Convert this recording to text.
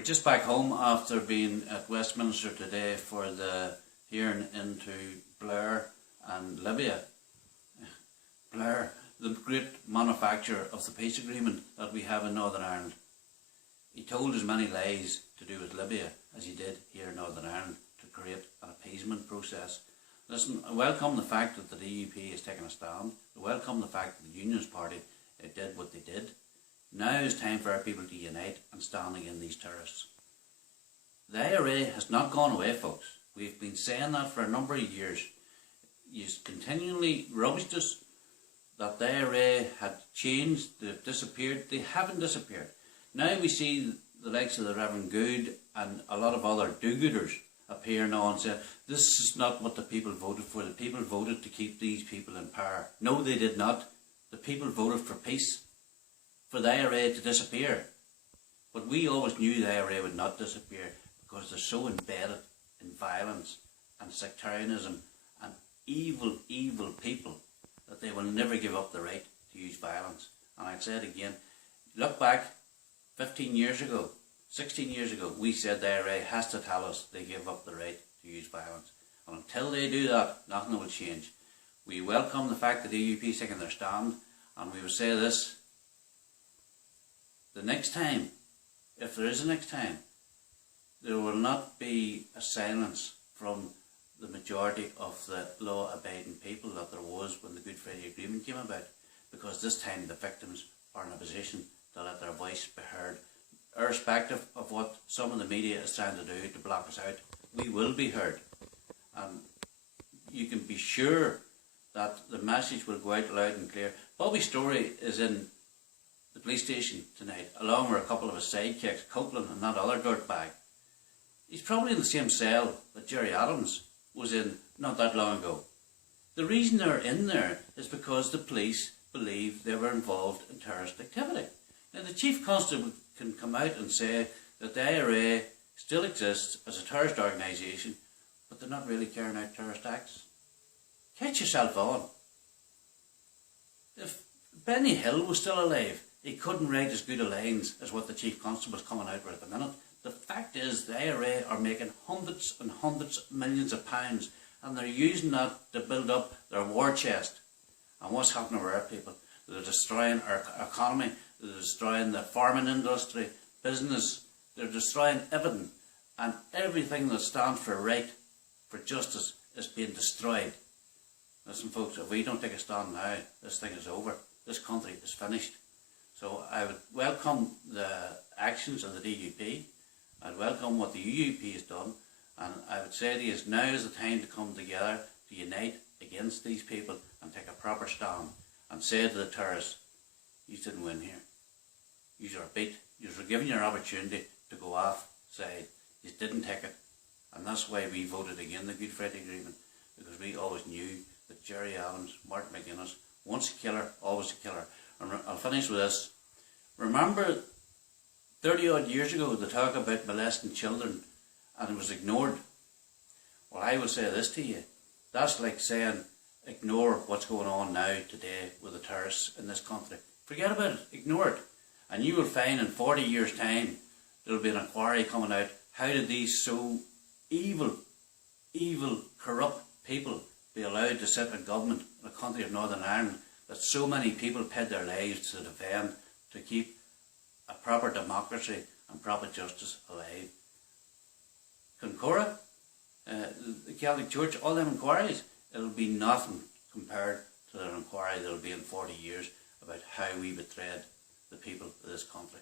We're just back home after being at Westminster today for the hearing into Blair and Libya. Blair, the great manufacturer of the peace agreement that we have in Northern Ireland. He told as many lies to do with Libya as he did here in Northern Ireland to create an appeasement process. Listen, I welcome the fact that the DUP has taken a stand. I welcome the fact that the Unionist Party did what they did. Now is time for our people to unite and stand against these terrorists. The IRA has not gone away, folks. We've been saying that for a number of years. You continually rubbished us that the IRA had changed, they've disappeared. They haven't disappeared. Now we see the likes of the Reverend Good and a lot of other do-gooders appear now and say, this is not what the people voted for. The people voted to keep these people in power. No, they did not. The people voted for peace, for the IRA to disappear. But we always knew the IRA would not disappear because they're so embedded in violence and sectarianism and evil, evil people that they will never give up the right to use violence. And I'd say it again, look back 15 years ago, 16 years ago, we said the IRA has to tell us they give up the right to use violence. And until they do that, nothing will change. We welcome the fact that the DUP is taking their stand, and we will say this, the next time, if there is a next time, there will not be a silence from the majority of the law-abiding people that there was when the Good Friday Agreement came about, because this time the victims are in a position to let their voice be heard. Irrespective of what some of the media is trying to do to block us out, we will be heard. And you can be sure that the message will go out loud and clear. Bobby Story is in the police station tonight, along with a couple of his sidekicks, Copeland and that other dirtbag. He's probably in the same cell that Jerry Adams was in not that long ago. The reason they're in there is because the police believe they were involved in terrorist activity. Now the Chief Constable can come out and say that the IRA still exists as a terrorist organisation, but they're not really carrying out terrorist acts. Catch yourself on. If Benny Hill was still alive, he couldn't write as good a lines as what the Chief Constable is coming out with at the minute. The fact is the IRA are making hundreds and hundreds of millions of pounds, and they're using that to build up their war chest. And what's happening with our people? They're destroying our economy, they're destroying the farming industry, business, they're destroying everything. And everything that stands for right, for justice, is being destroyed. Listen folks, if we don't take a stand now, this thing is over. This country is finished. So I would welcome the actions of the DUP. I'd welcome what the UUP has done. And I would say to you, now is the time to come together, to unite against these people and take a proper stand and say to the terrorists, you didn't win here. You are beat. You were given your opportunity to go off side. You didn't take it. And that's why we voted against the Good Friday Agreement, because we always knew that Jerry Adams, Mark McGuinness, once a killer, always a killer. And I'll finish with this. Remember 30 odd years ago the talk about molesting children and it was ignored? Well, I will say this to you. That's like saying ignore what's going on now today with the terrorists in this country. Forget about it. Ignore it. And you will find in 40 years' time there will be an inquiry coming out. How did these so evil, corrupt people be allowed to sit in government in a country of Northern Ireland that so many people paid their lives to defend, to keep a proper democracy and proper justice alive? Concora, the Catholic Church, all them inquiries, it'll be nothing compared to the inquiry that'll be in 40 years about how we betrayed the people of this country.